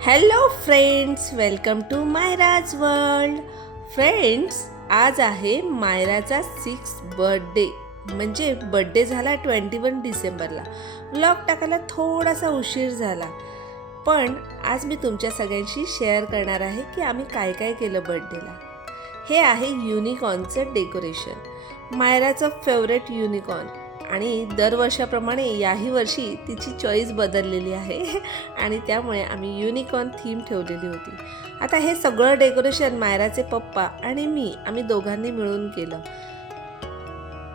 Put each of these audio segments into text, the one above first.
Hello friends, welcome to Myra's world. Friends, आज आहे मायराचा 6th birthday. म्हणजे बर्थडे झाला 21 डिसेंबरला. व्लॉग टाकायला थोडासा उशीर झाला, पण आज मी तुमच्या सगळ्यांशी शेअर करणार आहे की आम्ही काय काय केलं बर्थडेला. हे आहे युनिकॉर्नचं डेकोरेशन, मायराचं फेवरेट युनिकॉर्न. आणि दरवर्षाप्रमाणे याही वर्षी तिची चॉईस बदललेली आहे आणि त्यामुळे आम्ही युनिकॉर्न थीम ठेवलेली होती. आता हे सगळं डेकोरेशन मायराचे पप्पा आणि मी आम्ही दोघांनी मिळून केलं.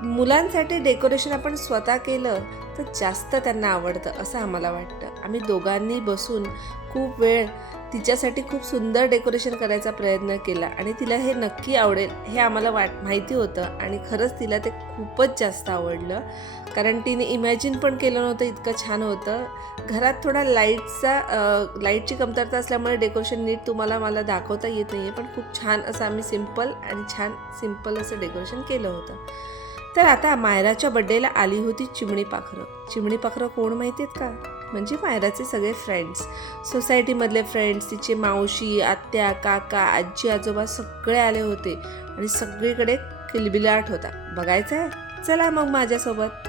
मुलांसाठी डेकोरेशन आपण स्वतः केलं तर जास्त त्यांना आवडतं असं आम्हाला वाटतं. आम्ही दोघांनी बसून खूप वेळ तिच्यासाठी खूप सुंदर डेकोरेशन करायचा प्रयत्न केला आणि तिला हे नक्की आवडेल हे आम्हाला माहिती होतं आणि खरंच तिला ते खूपच जास्त आवडलं. कारण तिने इमॅजिन पण केलं नव्हतं इतकं छान होतं. घरात थोडा लाईटची कमतरता असल्यामुळे डेकोरेशन नीट मला दाखवता येत नाही आहे, पण खूप छान असं आम्ही सिम्पल असं डेकोरेशन केलं होतं. तर आता मायराच्या बड्डेला आली होती चिमणी पाखरं. चिमणी पाखरं कोण माहिती आहेत का? म्हणजे मायराचे सगळे फ्रेंड्स, सोसायटीमधले फ्रेंड्स, तिचे मावशी, आत्या, काका, आजी, आजोबा सगळे आले होते आणि सगळीकडे किलबिलाट होता. बघायचं आहे? चला मग माझ्यासोबत.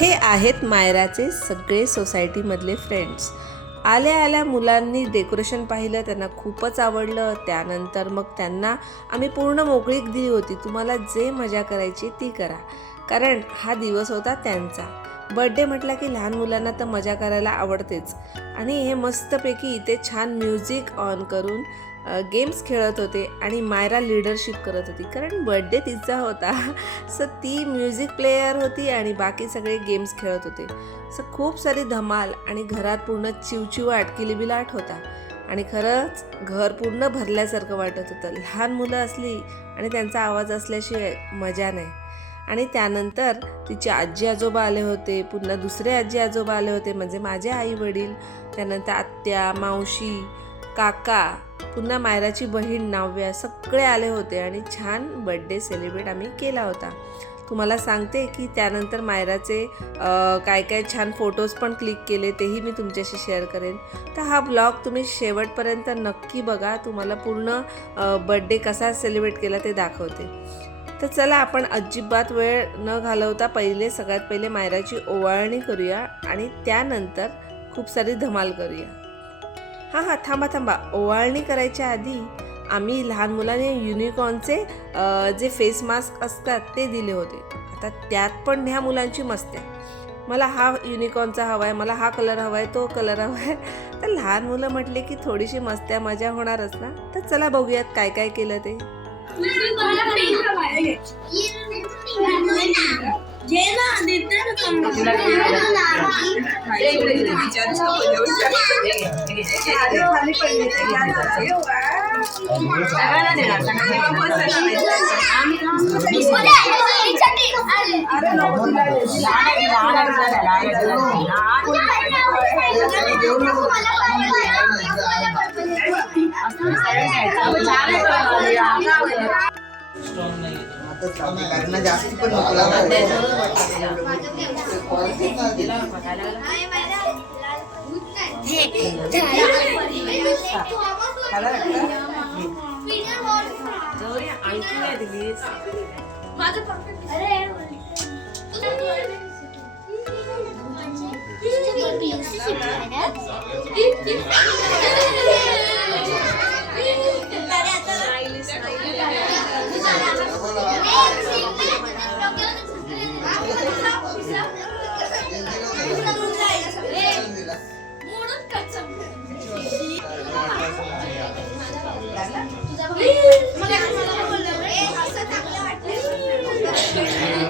हे आहेत मायराचे सगळे सोसायटीमधले फ्रेंड्स. आल्या मुलांनी डेकोरेशन पाहिलं, त्यांना खूपच आवडलं. त्यानंतर मग त्यांना आम्ही पूर्ण मोकळीक दिली होती, तुम्हाला जे मजा करायची ती करा. कारण हा दिवस होता त्यांचा. बर्थडे म्हटला की लहान मुलांना तर मजा करायला आवडतेच. आणि हे मस्तपैकी इथे छान म्युझिक ऑन करून गेम्स खेळत होते आणि मायरा लीडरशिप करत होती, कारण बर्थडे तिचा होता. सो ती म्युझिक प्लेयर होती आणि बाकी सगळे गेम्स खेळत होते. सो खूप सारी धमाल आणि घरात पूर्ण चिवचिवाट किलबिलाट होता आणि खरंच घर पूर्ण भरल्यासारखं वाटत होतं. लहान मुलं असली आणि त्यांचा आवाज असल्याशिवाय मजा नाही. आणि त्यानंतर तिचे आजी आजोबा आले होते, पुन्हा दुसरे आजी आजोबा आले होते म्हणजे माझे आई वडील, त्यानंतर आत्या, मावशी, काका, पुन्हा मायराची बहीण नाव्या, सगळे आले होते आणि छान बर्थडे सेलिब्रेट आम्ही केला होता. तुम्हाला सांगते की त्यानंतर मायराचे काय छान फोटोज पण क्लिक केले, तेही मी तुमच्याशी शेअर करेन. तर हा ब्लॉग तुम्ही शेवटपर्यंत नक्की बघा, तुम्हाला पूर्ण बर्थडे कसा सेलिब्रेट केला ते दाखवते. तर चला आपण अजिबात वेळ न घालवता सगळ्यात पहिले मायराची ओवाळणी करूया आणि त्यानंतर खूप सारी धमाल करूया. हां थांबा. ओवाळणी करायच्या आधी आम्ही लहान मुलांनी युनिकॉर्नचे जे फेस मास्क असतात ते दिले होते. आता त्यात पण ह्या मुलांची मस्ती आहे, मला हा युनिकॉर्नचा हवा आहे, मला हा कलर हवा आहे, तो कलर हवा आहे. तर लहान मुलं म्हटले की थोडीशी मजा होणारच ना. तर चला बघूयात काय काय केलं ते. कारण जास्ती पण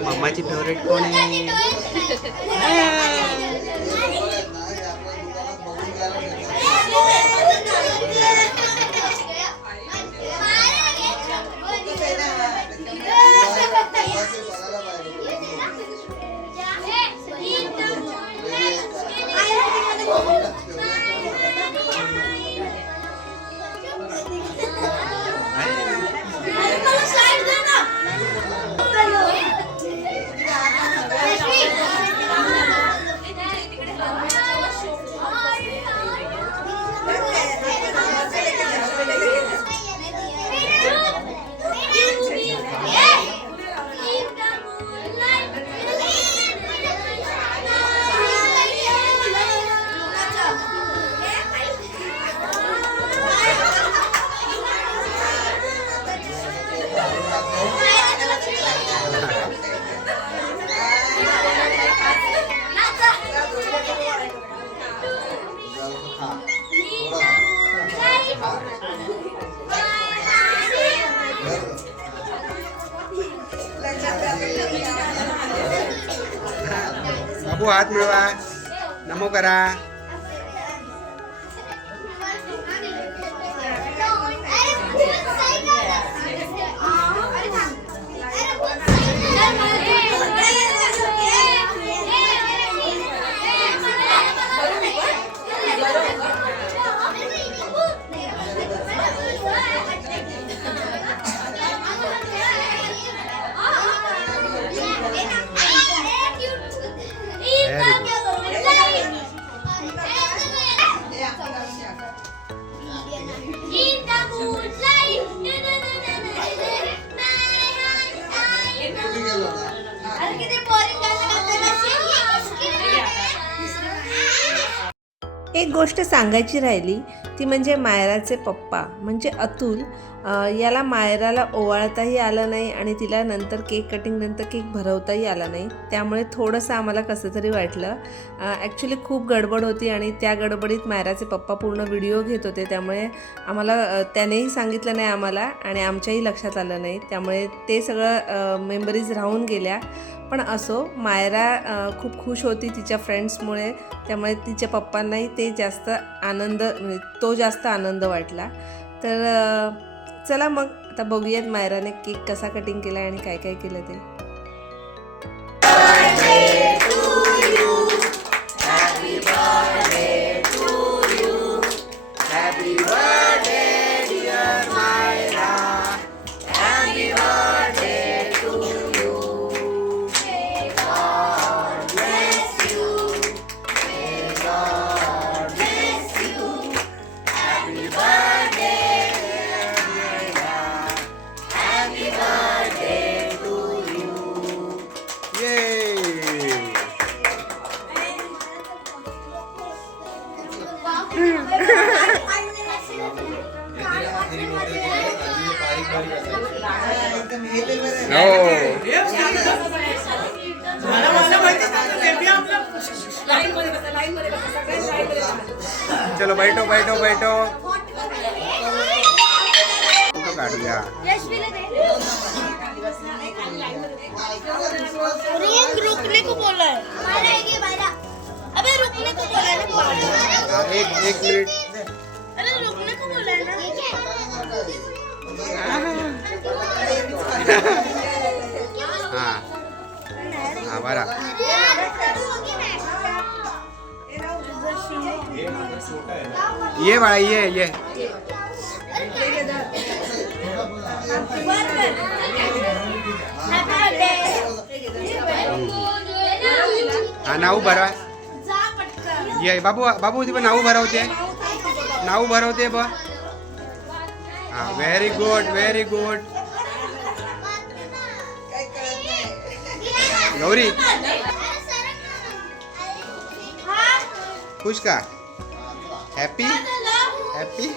मम्माची फेवरेट कोण आहे? बाबू हात मिळवा, नमो करा. एक गोष्ट सांगायची राहिली ती म्हणजे मायराचे पप्पा म्हणजे अतुल. याला मायराला ओवाळताही आलं नाही आणि तिला नंतर केक कटिंग नंतर केक भरवताही आला नाही. त्यामुळे थोडंसं आम्हाला कसं तरी वाटलं. ॲक्च्युली खूप गडबड होती आणि त्या गडबडीत मायराचे पप्पा पूर्ण व्हिडिओ घेत होते. त्यामुळे आम्हाला त्यानेही सांगितलं नाही आम्हाला आणि आमच्याही लक्षात आलं नाही. त्यामुळे ते सगळं मेमरीज राहून गेल्या. पण असो, मायरा खूप खुश होती तिच्या फ्रेंड्समुळे. त्यामुळे तिच्या पप्पांनाही ते जास्त आनंद म्हणजे तो जास्त आनंद वाटला. तर चला मग आता बघूयात मायराने केक कसा कटिंग केला आणि काय काय केलं ते. चलो बैठो बैठो बैठो, फोटो काढूया. रुकने को बोला है. अबे रुकने को बोला है. एक मिनिट. अरे रुकने को बोला है ना. हाँ बरा. ये बाळा ये. हा नाऊ भरवा. ये बाबू बाबू ती पण नाऊ भरवते बा. हा very good very good. Gauri खुश का? Happy happy.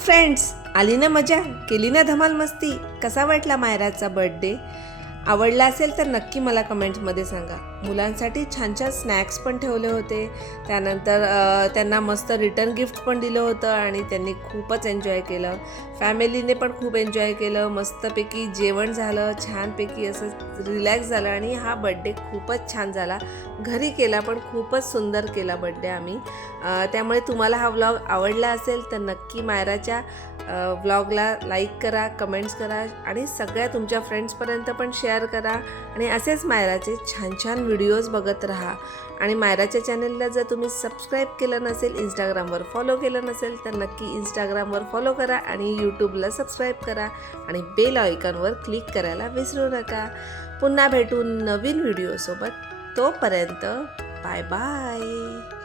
फ्रेंड्स, आली ना मजा, केली ना धमाल मस्ती. कसा वाटला मायराचा बर्थडे? आवडला असेल तर नक्की मला कमेंट्समध्ये सांगा. मुलांसाठी छान छान स्नॅक्स पण ठेवले होते. त्यानंतर त्यांना मस्त रिटर्न गिफ्ट पण दिलं होतं आणि त्यांनी खूपच एन्जॉय केलं. फॅमिलीने पण खूप एन्जॉय केलं. मस्तपैकी जेवण झालं, छानपैकी असं रिलॅक्स झालं आणि हा बड्डे खूपच छान झाला. घरी केला पण खूपच सुंदर केला बड्डे आम्ही. त्यामुळे तुम्हाला हा व्लॉग आवडला असेल तर नक्की मायराच्या व्लॉगला लाईक करा, कमेंट्स करा आणि सगळ्या तुमच्या फ्रेंड्सपर्यंत पण शेअर करा. आणि असेच मायराचे छान छान व्हिडिओज बघत राहा. आणि मायराच्या चॅनलला जर तुम्ही सबस्क्राईब केलं नसेल, इंस्टाग्रामवर फॉलो केलं नसेल तर नक्की इंस्टाग्रामवर फॉलो करा आणि यूट्यूबला सबस्क्राईब करा आणि बेल आयकॉनवर क्लिक करायला विसरू नका. पुन्हा भेटू नवीन व्हिडिओसोबत. तोपर्यंत बाय बाय.